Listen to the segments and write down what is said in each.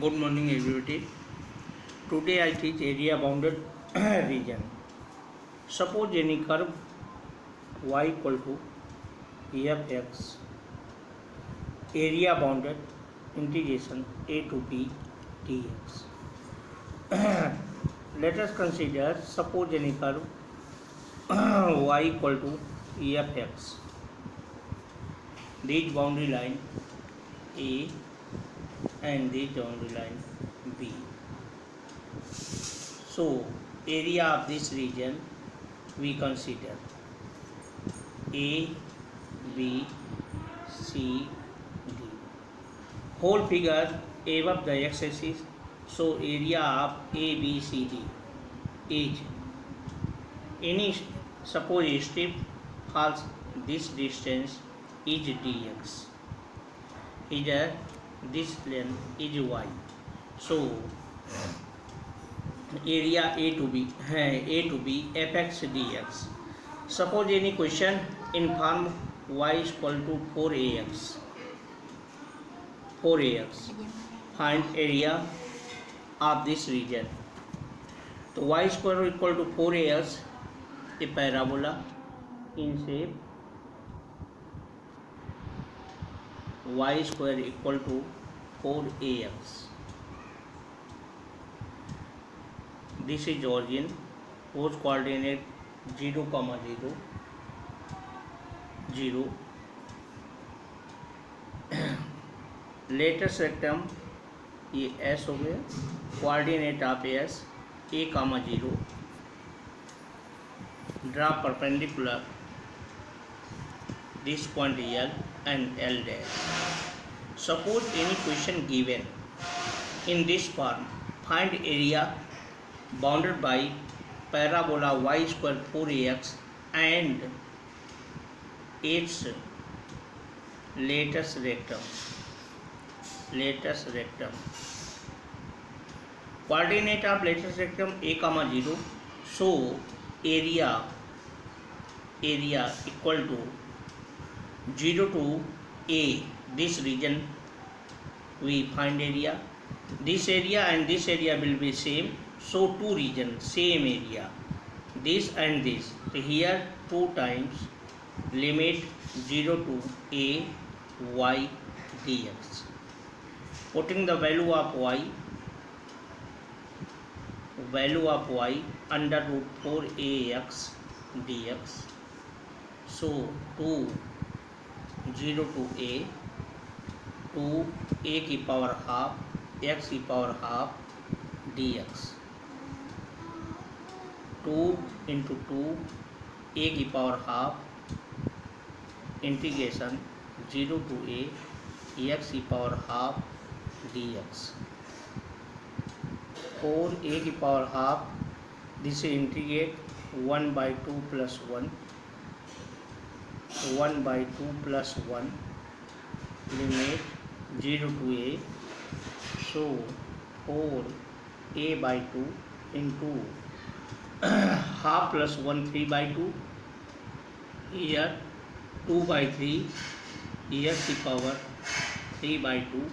Good morning everybody. Today I teach area bounded region. Suppose any curve y equal to fx, area bounded integration a to b dx. Let us consider suppose any curve y equal to fx. This boundary line a and this boundary line b. So area of this region we consider A, B, C, D. Whole figure above the x-axis. So area of A, B, C, D is any suppose a strip falls this distance is dx. Here this length is y. So area A to B fx dx. Suppose any question in form y is equal to 4ax. Find area of this region. So y square equal to 4ax, a parabola in shape y square equal to 4ax. This is origin, whose coordinate 0, 0, 0. Latest rectum ये S हो गया, coordinate of S a, 0. Draw perpendicular this point L and L dash. Suppose any question given in this form, find area bounded by parabola y square 4ax and its latest rectum. Coordinate of latest rectum a, 0. So area equal to 0 to a. This region we find area. This area and this area will be same. So two regions, same area. This and this. So here 2 times limit 0 to a y dx. Putting the value of y under root 4ax dx. So 2 0 to a 2 a की power half x की power half dx. 2 into 2 a की power half integration 0 to a x की power half dx. 4 a की power half, this is integrate 1 by 2 plus 1 by 2 plus 1 limit 0 to a. So 4 a by 2 into half plus 1 3 by 2. Here 2 by 3 here की power 3 by 2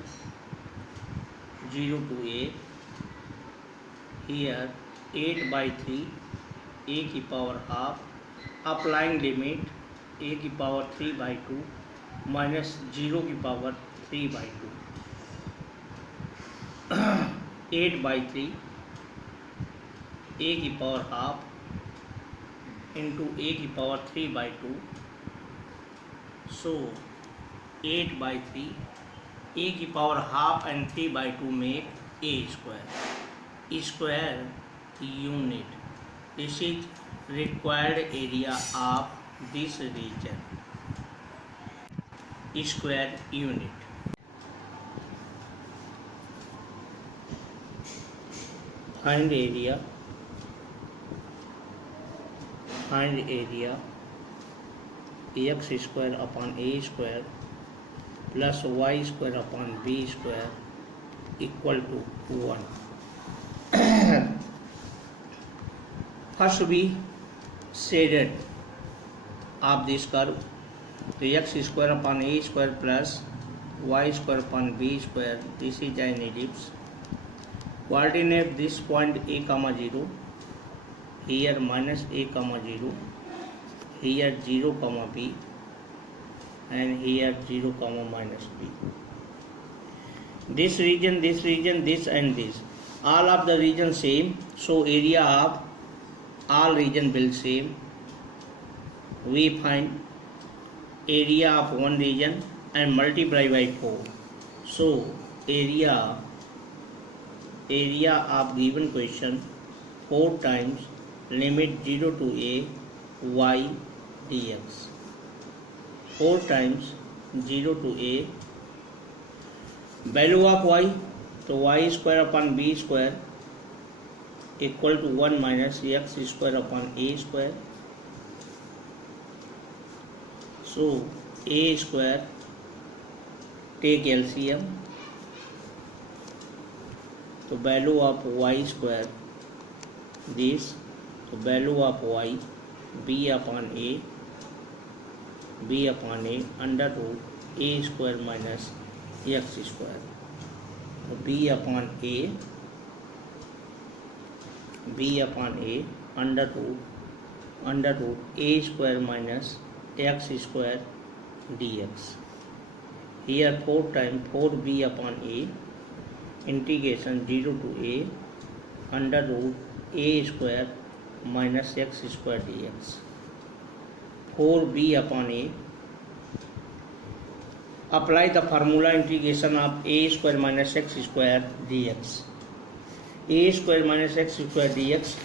0 to a. Here 8 by 3 a की power half. Applying limit a की power 3 by 2 minus 0 की power 3 by 2. 8 by 3 a की power half into a की power 3 by 2. So 8 by 3 a की power half and 3 by 2 make a square. Square unit. This is required area of this region. Square unit. Find area x square upon a square plus y square upon b square equal to 1. First we shaded of this curve. The x square upon a square plus y square upon b square, this is an ellipse. Coordinate this point a comma 0, here minus a comma 0, here 0 comma b, and here 0 comma minus b. This region, this and this, all of the region same, so area of all region will same. We find area of one region and multiply by 4. So area of given question 4 times limit 0 to a y dx. 4 times 0 to a value of y, so y square upon b square equal to 1 minus x square upon a square. So a square, take LCM, so value of y square this, so value of y b upon a under root a square minus x square. So b upon a under root a square minus x square dx. Here 4 times 4b upon a integration 0 to a under root a square minus x square dx. 4b upon a. Apply the formula integration of a square minus x square dx. A square minus x square dx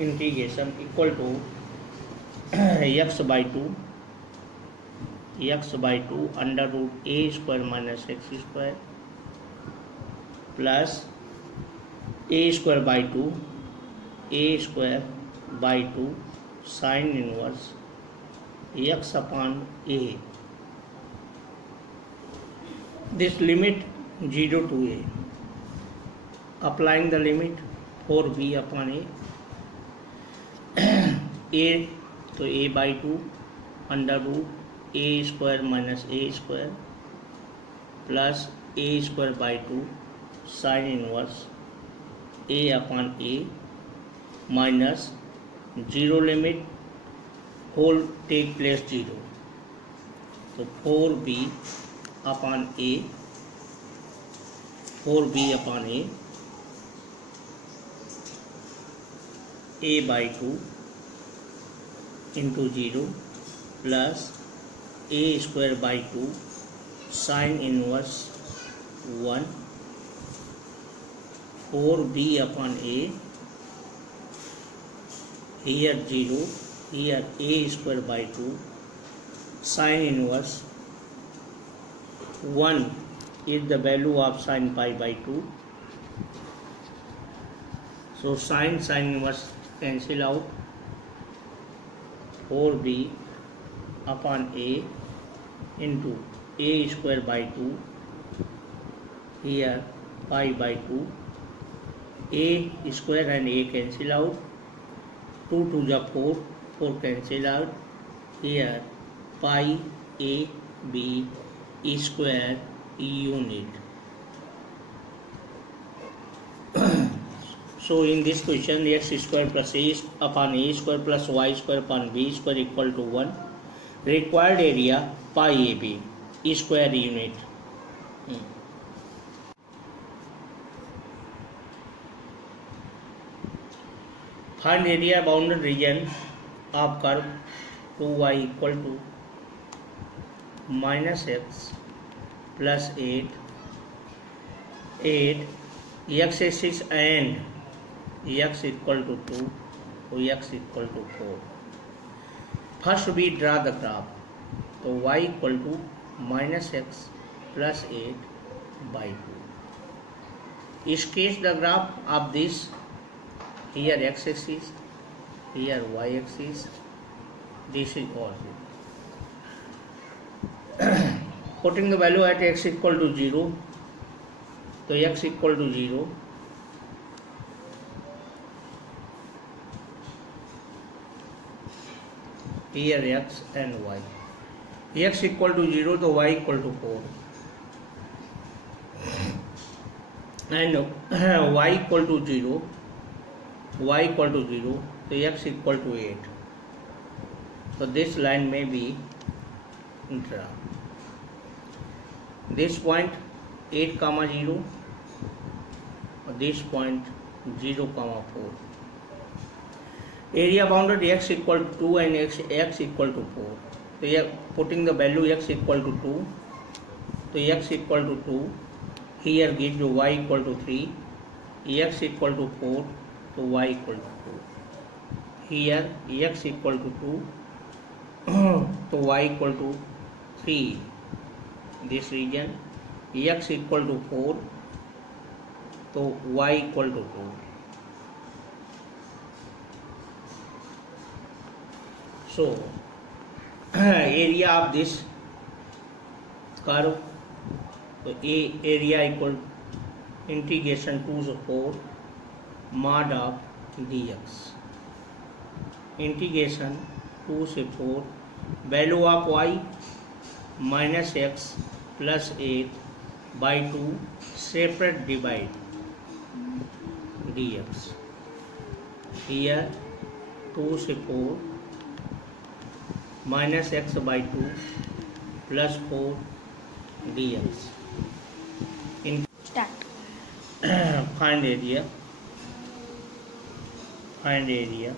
integration equal to x by 2 under root a square minus x square plus a square by 2 sin inverse x upon a. This limit 0 to a. Applying the limit 4b upon a, so a by 2 under root a square minus a square plus a square by 2 sin inverse a upon a minus 0 limit whole take place 0. So 4b upon a by 2 into 0 plus a square by 2 sin inverse 1 4b upon a, here 0, here a square by 2 sin inverse 1 is the value of sin pi by 2. So sin inverse cancel out. 4b upon a into a square by 2, here pi by 2, a square and a cancel out, 2 to the 4 cancel out, here pi a b square unit. So in this question x square plus a upon a square plus y square upon b square equal to 1. Required area pi ab square unit. Find area bounded region of curve 2y equal to minus x plus 8 x axis and x equal to 2 so x equal to 4. First we draw the graph. So y equal to minus x plus 8 by 2. Sketch the graph of this. Here x axis, here y axis, this is all. Putting the value at x equal to 0, so x equal to 0, here x and y, x equal to 0 तो y equal to 4. and y equal to 0, y equal to 0, so x equal to 8. So this line may be drawn. This point 8 comma 0, or this point 0 comma 4. Area bounded x equal to 2 and x equal to 4. So here putting the value x equal to 2, so x equal to 2, here gives you y equal to 3, x equal to 4, so y equal to 2. Here x equal to 2, so y equal to 3. This region x equal to 4, so y equal to 2. So area of this curve, so area equal integration 2 to 4 mod of dx, integration 2 से 4, value of y minus x plus 8 by 2 separate divide dx. Here 2 से 4 minus x by 2 plus 4 dx. In Start. find area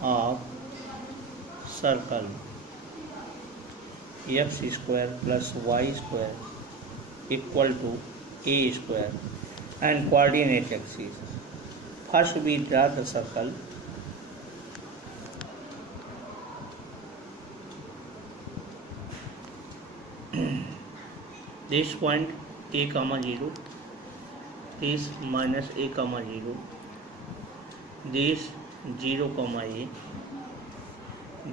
of circle x square plus y square equal to a square and coordinate axis. First we draw the circle. This point a comma 0, this minus a comma 0, this 0 comma a,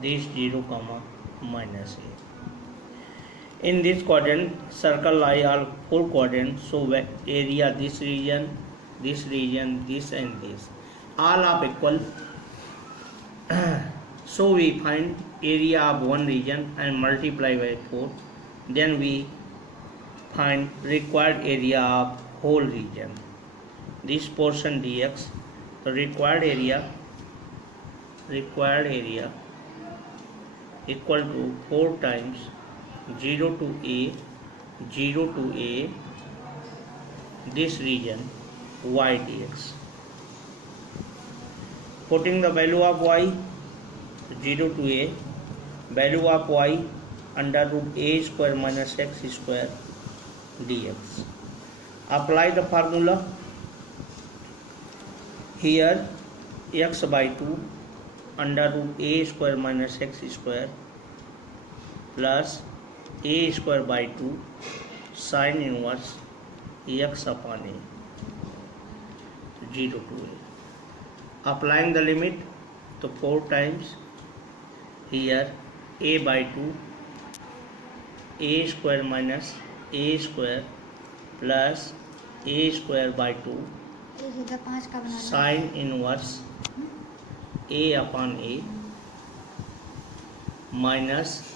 this 0 comma minus a. In this quadrant, circle lie all 4 quadrants, so area this region, this and this, all are equal. So we find area of one region and multiply by 4. Then we find required area of whole region. This portion dx, the required area equal to 4 times 0 to a this region y dx. Putting the value of y 0 to a, value of y under root a square minus x square dx. Apply the formula. Here x by 2 under root a square minus x square plus a square by 2 sin inverse x upon a 0 to a. Applying the limit to 4 times, here a by 2 a square minus a square plus a square by 2 sin inverse a upon a minus,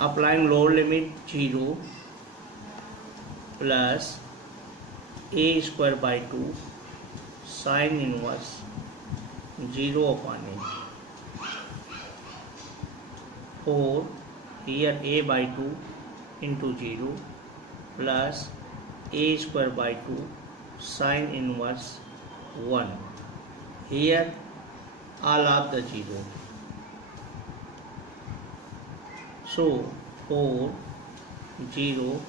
applying lower limit 0 plus a square by 2 sin inverse 0 upon a 4, here a by 2 into 0 plus a square by 2 sin inverse 1, here all of the 0. So 4 0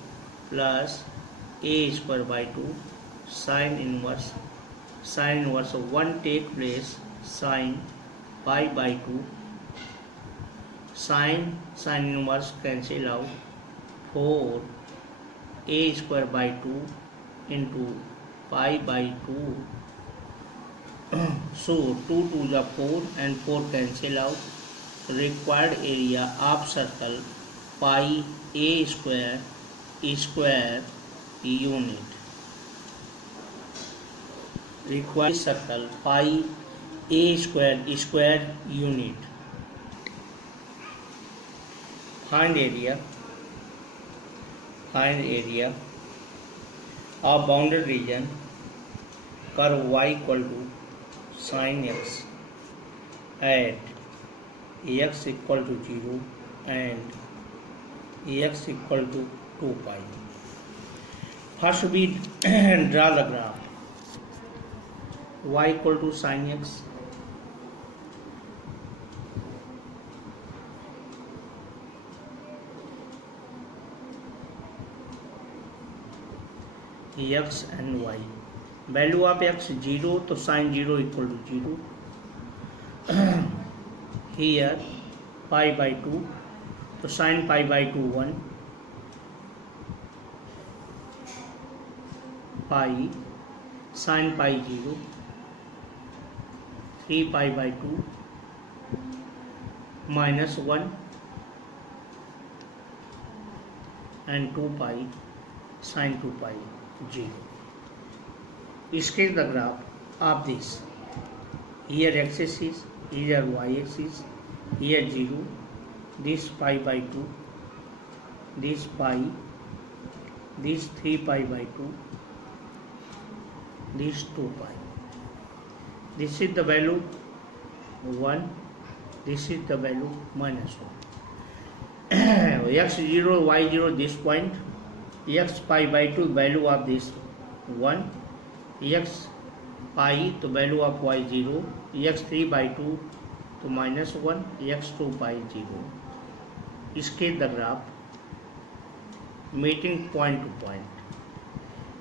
plus a square by 2 sin inverse 1 take place, sin pi by 2, sin inverse cancel out, 4 a square by 2 into pi by 2. So 2 to the 4 and 4 cancel out. Required area of circle pi a square unit. Required circle pi a square unit. Find area of bounded region curve y equal to sin x at x equal to 0 and x equal to 2 pi. First we draw the graph. Y equal to sin x, x and y. Value of x 0, तो sin 0 equal to 0. Here pi by 2, तो sin pi by 2 1, pi sin pi 0, 3 pi by 2 minus 1 and 2 pi sin 2 pi 0. Sketch the graph of this. Here x axis, here y axis, here 0, this pi by 2, this pi, this 3 pi by 2, this 2 pi. This is the value 1, this is the value minus 1. x0, y0 this point, x pi by 2 value of this 1, x pi to value of y0, x3 by 2 to minus 1, x2 by 0. Sketch the graph meeting point to point.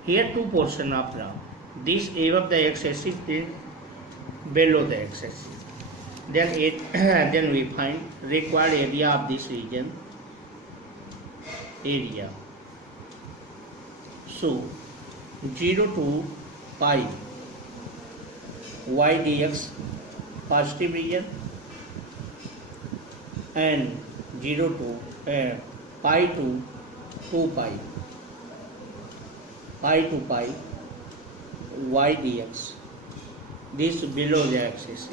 Here two portion of graph. This above the x-axis, is below the x-axis. Then we find required area of this region. Area. So 0 to pi y dx positive region, and 0 to pi to 2 pi to pi y dx, this below the axis.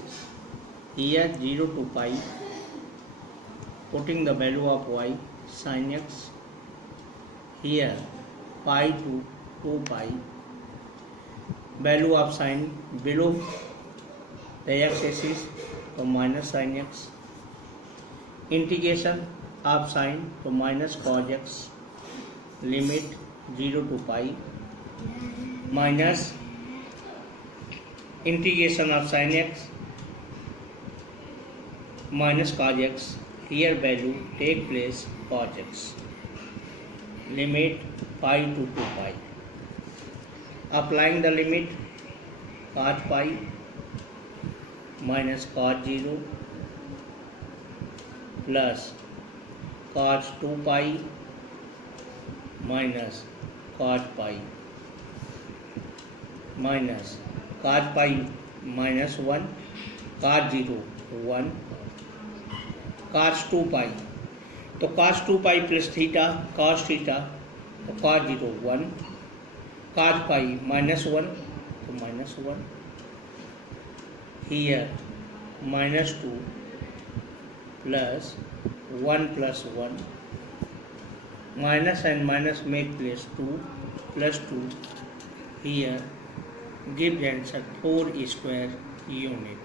Here 0 to pi, putting the value of y sin x. Here pi to 2 pi, value of sin below the x-axis, to minus sin x. Integration of sin to minus cos x, limit 0 to pi, minus integration of sin x minus cos x. Here value take place cos x, limit pi to 2 pi. Applying the limit, cos pi minus cos 0 plus cos 2 pi minus cos pi minus cos pi minus 1, cos 0 1, cos 2 pi. तो cos 2 pi plus theta, cos theta, तो cos 0 1, cos pi minus 1, तो minus 1. Here minus 2 plus 1 plus 1, minus and minus make place 2 plus 2. Here gives answer 4 square unit.